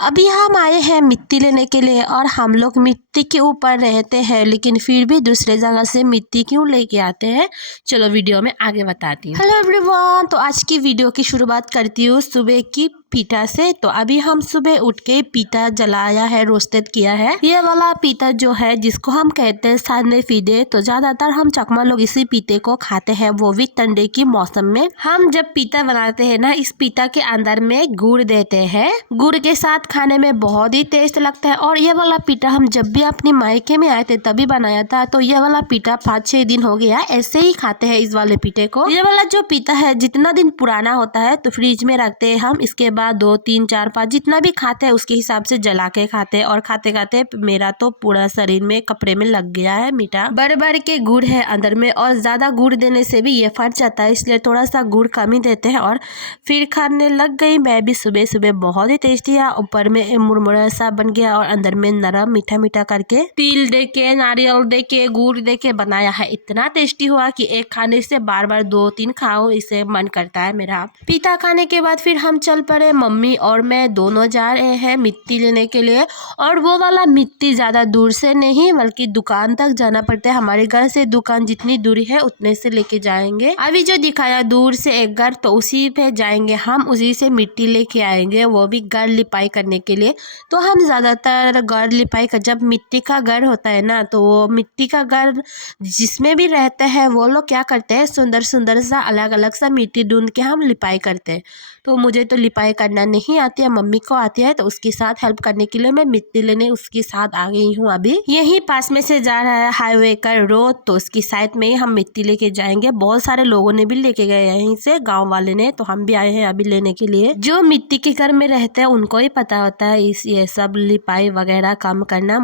अभी हम आए हैं मिट्टी लेने के लिए और हम लोग मिट्टी के ऊपर रहते हैं, लेकिन फिर भी दूसरे जगह से मिट्टी क्यों लेके आते हैं, चलो वीडियो में आगे बताती हूँ। हेलो एवरीवन, तो आज की वीडियो की शुरुआत करती हूँ सुबह की पीठा से। तो अभी हम सुबह उठ के पीठा जलाया है, रोस्टेड किया है। ये वाला पीठा जो है जिसको हम कहते हैं साने फीदे, तो ज्यादातर हम चकमा लोग इसी पीठे को खाते हैं, वो भी ठंडे की मौसम में। हम जब पीठा बनाते हैं ना, इस पीठा के अंदर में गुड़ देते हैं। गुड़ के साथ खाने में बहुत ही टेस्ट लगता है। और ये वाला पीठा हम जब भी अपनी मायके में आए थे तभी बनाया था। तो ये वाला पीठा 5-6 दिन हो गया ऐसे ही खाते हैं इस वाले पीठे को। ये वाला जो पीठा है जितना दिन पुराना होता है तो फ्रिज में रखते हैं हम। इसके बाद 2, 3, 4, 5 जितना भी खाते हैं उसके हिसाब से जला के खाते हैं। और खाते खाते मेरा तो पूरा शरीर में कपड़े में लग गया है मीठा। भर भर के गुड़ है अंदर में, और ज्यादा गुड़ देने से भी ये फट जाता है, इसलिए थोड़ा सा गुड़ कम ही देते हैं। और फिर खाने लग गई मैं भी सुबह सुबह। बहुत ही टेस्टी है, ऊपर में मुरमुरा सा बन गया और अंदर में नरम मीठा मीठा करके तिल दे के, नारियल दे के, गुड़ दे के बनाया है। इतना टेस्टी हुआ कि एक खाने से बार बार 2-3 खाओ, इसे मन करता है मेरा। पीठा खाने के बाद फिर हम चल पड़े, मम्मी और मैं दोनों जा रहे हैं मिट्टी लेने के लिए। और वो वाला मिट्टी ज्यादा दूर से नहीं बल्कि दुकान तक जाना पड़ता है। हमारे घर से दुकान जितनी दूरी है उतने से लेके जाएंगे। अभी जो दिखाया दूर से एक घर, तो उसी पे जाएंगे हम, उसी से मिट्टी लेके आएंगे, वो भी घर लिपाई करने के लिए। तो हम ज्यादातर घर लिपाई का, जब मिट्टी का घर होता है ना, तो वो मिट्टी का घर जिसमें भी रहते हैं वो लोग क्या करते हैं, सुंदर सुंदर सा अलग अलग सा मिट्टी ढूंढ के हम लिपाई करते हैं। तो मुझे तो लिपाई करना नहीं आती है, मम्मी को आती है, तो उसके साथ हेल्प करने के लिए मैं मिट्टी लेने उसके साथ आ गई हूँ। अभी यहीं पास में से जा रहा है हाईवे का रोड, तो उसकी साइड में ही हम मिट्टी लेके जाएंगे। बहुत सारे लोगों ने भी लेके गए यहीं से, गांव वाले ने, तो हम भी आए हैं अभी लेने के लिए। जो मिट्टी के घर में रहते हैं उनको ही पता होता है ये सब लिपाई वगैरह काम करना।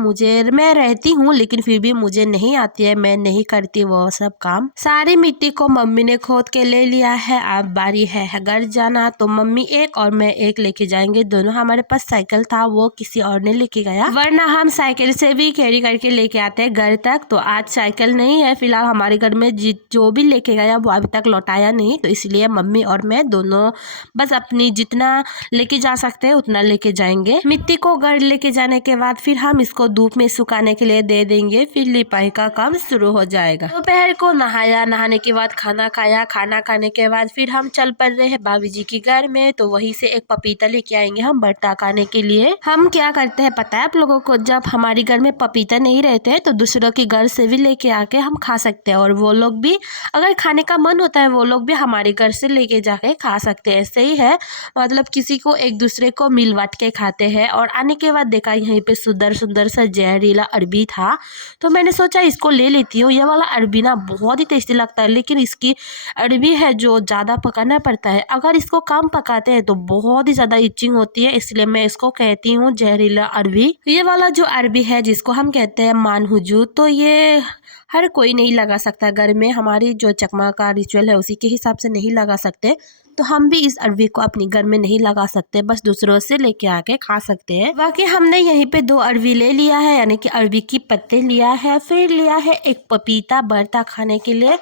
मैं रहती हूँ लेकिन फिर भी मुझे नहीं आती है, मैं नहीं करती वो सब काम। सारी मिट्टी को मम्मी ने खोद के ले लिया है। अब बारी है घर जाना, तो मम्मी एक और मैं एक लेके जाएंगे दोनों। हमारे पास साइकिल था, वो किसी और ने लेके गया, वरना हम साइकिल से भी कैरी करके लेके आते हैं घर तक। तो आज साइकिल नहीं है फिलहाल हमारे घर में, जो भी लेके गया वो अभी तक लौटाया नहीं, तो इसलिए मम्मी और मैं दोनों बस अपनी जितना लेके जा सकते हैं उतना लेके जाएंगे। मिट्टी को घर लेके जाने के बाद फिर हम इसको धूप में सुखाने के लिए दे देंगे, फिर लिपाई का काम शुरू हो जाएगा। दोपहर को नहाया, नहाने के बाद खाना खाया, खाना खाने के बाद फिर हम चल पड़ रहे हैं भाभी जी के घर में। तो वहीं से एक पपीता लेके आएंगे हम बट्टा खाने के लिए। हम क्या करते हैं पता है आप लोगों को, जब हमारे घर में पपीता नहीं रहते हैं तो दूसरों के घर से भी लेके आके हम खा सकते हैं। और वो लोग भी अगर खाने का मन होता है वो लोग भी हमारे घर से लेके जाके खा सकते हैं। ऐसे ही है, मतलब किसी को एक दूसरे को मिल बांट के खाते हैं। और आने के बाद देखा यहीं पे सुंदर सुंदर सा जहरीला अरबी था, तो मैंने सोचा इसको ले लेती हूँ। ये वाला अरबी ना बहुत ही टेस्टी लगता है, लेकिन इसकी अरबी है जो ज़्यादा पकाना पड़ता है। अगर इसको कम पकाते हैं तो बहुत ही ज़्यादा इचिंग होती है, इसलिए मैं इसको कहती हूँ जहरीला अरबी। ये वाला जो अरबी है जिसको हम कहते हैं मानहुजू, तो ये हर कोई नहीं लगा सकता घर में। हमारी जो चकमा का रिचुअल है उसी के हिसाब से नहीं लगा सकते, तो हम भी इस अरबी को अपने घर में नहीं लगा सकते, बस दूसरों से लेके आके खा सकते हैं। बाकी हमने यहीं पे 2 अरबी ले लिया है, यानी कि अरबी की पत्ते लिया है, फिर लिया है एक पपीता भरता खाने के लिए।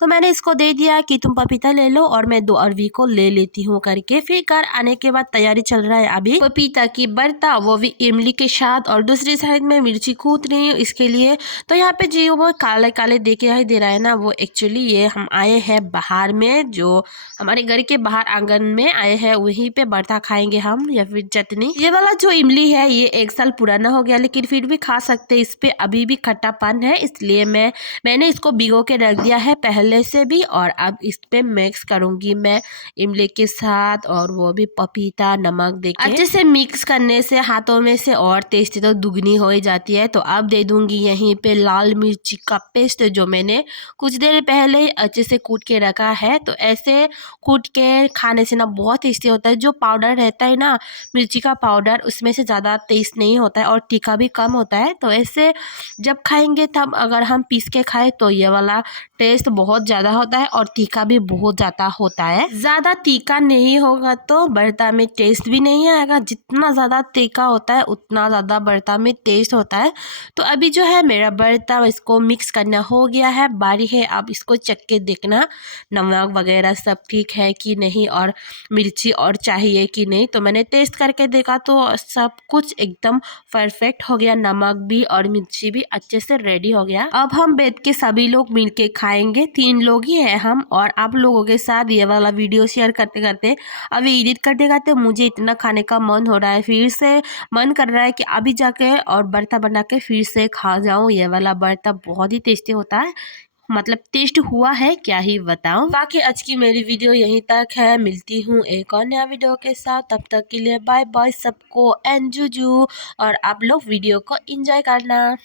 तो मैंने इसको दे दिया कि तुम पपीता ले लो और मैं 2 अरबी को ले लेती हूँ करके। फिर घर आने के बाद तैयारी चल रहा है अभी पपीता की भरता, वो भी इमली के साथ। और दूसरी साइड में मिर्ची कूट रही हूँ इसके लिए। तो यहाँ पे जो वो काले काले देखे दे रहा है ना, वो एक्चुअली ये हम आए हैं बाहर में, जो हमारे घर के बाहर आंगन में आए हैं, वहीं पे भरता खाएंगे हम या फिर चटनी। ये वाला जो इमली है ये 1 साल पुराना हो गया, लेकिन फिर भी खा सकते, इस पे अभी भी खट्टापन है, इसलिए मैंने इसको भिगो के रख दिया है पहले से भी। और अब इस पे मिक्स करूंगी मैं इमली के साथ, और वो भी पपीता नमक देके अच्छे से मिक्स करने से हाथों में से और टेस्टी तो दुगनी हो ही जाती है। तो अब दे दूंगी यहीं पे लाल मिर्ची का पेस्ट, जो मैंने कुछ देर पहले अच्छे से कूट के रखा है। तो ऐसे कूट के खाने से ना बहुत टेस्टी होता है। जो पाउडर रहता है ना मिर्ची का पाउडर, उसमें से ज़्यादा टेस्ट नहीं होता है और तीखा भी कम होता है। तो ऐसे जब खाएंगे तब अगर हम पीस के खाए तो ये वाला टेस्ट बहुत बहुत ज़्यादा होता है और तीखा भी बहुत ज़्यादा होता है। ज़्यादा तीखा नहीं होगा तो बर्ता में टेस्ट भी नहीं आएगा, जितना ज़्यादा तीखा होता है उतना ज़्यादा बर्ता में टेस्ट होता है। तो अभी जो है मेरा बर्ता इसको मिक्स करना हो गया है, बारी है अब इसको चख के देखना नमक वगैरह सब ठीक है कि नहीं और मिर्ची और चाहिए कि नहीं। तो मैंने टेस्ट करके देखा तो सब कुछ एकदम परफेक्ट हो गया, नमक भी और मिर्ची भी अच्छे से रेडी हो गया। अब हम बैठ के सभी लोग मिलके खाएंगे, 3 लोग ही है हम, और आप लोगों के साथ ये वाला वीडियो शेयर करते करते अभी एडिट करते करते मुझे इतना खाने का मन हो रहा है, फिर से मन कर रहा है कि अभी जाके और बर्ता बना के फिर से खा जाऊं। ये वाला बर्ता बहुत ही टेस्टी होता है, मतलब टेस्ट हुआ है क्या ही बताऊं। बाकी आज की मेरी वीडियो यहीं तक है, मिलती हूँ एक और नया वीडियो के साथ, तब तक के लिए बाय बाय सबको एंड जूजू, और आप लोग वीडियो को एंजॉय करना।